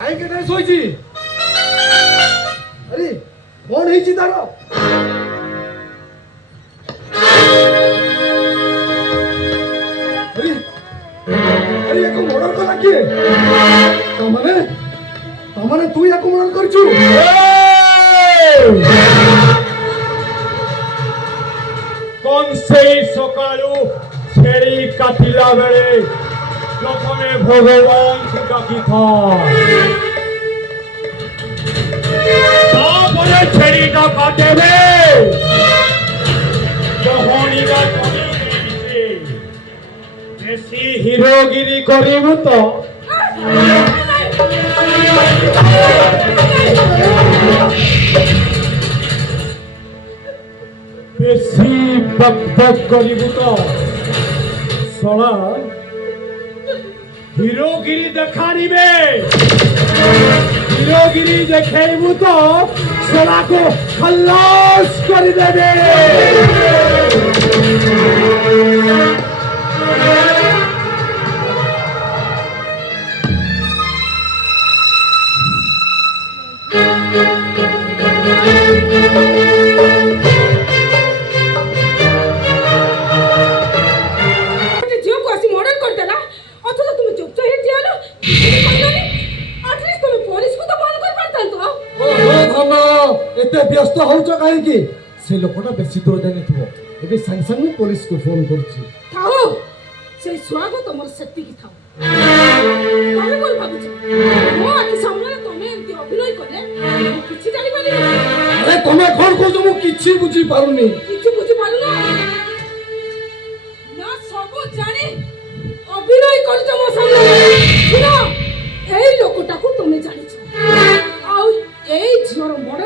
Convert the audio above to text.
କାଇଁ କେତେ ଶୋଇଛି? ଆରେ କଣ ହେଇଛି ତାର? ଆରେ ଆରେ ୟାକୁ ମର୍ଡର କଲା କିଏ? ତମାନେ ତୁ ୟାକୁ ମର୍ଡର କରିଛୁ? কোন সেই সকালু ছেড়ি কাটিলা বেড়ে প্রথমে ভগবানকে ডাকি তারপরে ছেড়িটা কাটেবে মোহনীরা বেশি হিরোগিরি করিব তো বেশি বকবক করিব তো শোনা হিরোগিরি দেখানিবে হিরোগিরি দেখাইব তো শোনাকে খল্লাস করে দেবে এতে ব্যস্ত হউছ কাহিকি? সে লোকটা বেশি দূর জানিথিব। এবে সাঙ্গে সাঙ্গে পুলিশ কো ফোন করছি। থাও সেই সুয়াগ তোমার সেতিকি থাও। তুমি কোন ভাবুছ মো আকি সামনে তুমি এমতি অভিনয় করে কিছু জানি পারি? আরে তুমি কোন কইছ মু কিছু বুঝি পারুনি। কিছু বুঝি পারু না? না সব জানি অভিনয় করছ মো সামনে। শুনো এই লোকটাকে তুমি জানিছ। আউ এই ঝড় বড়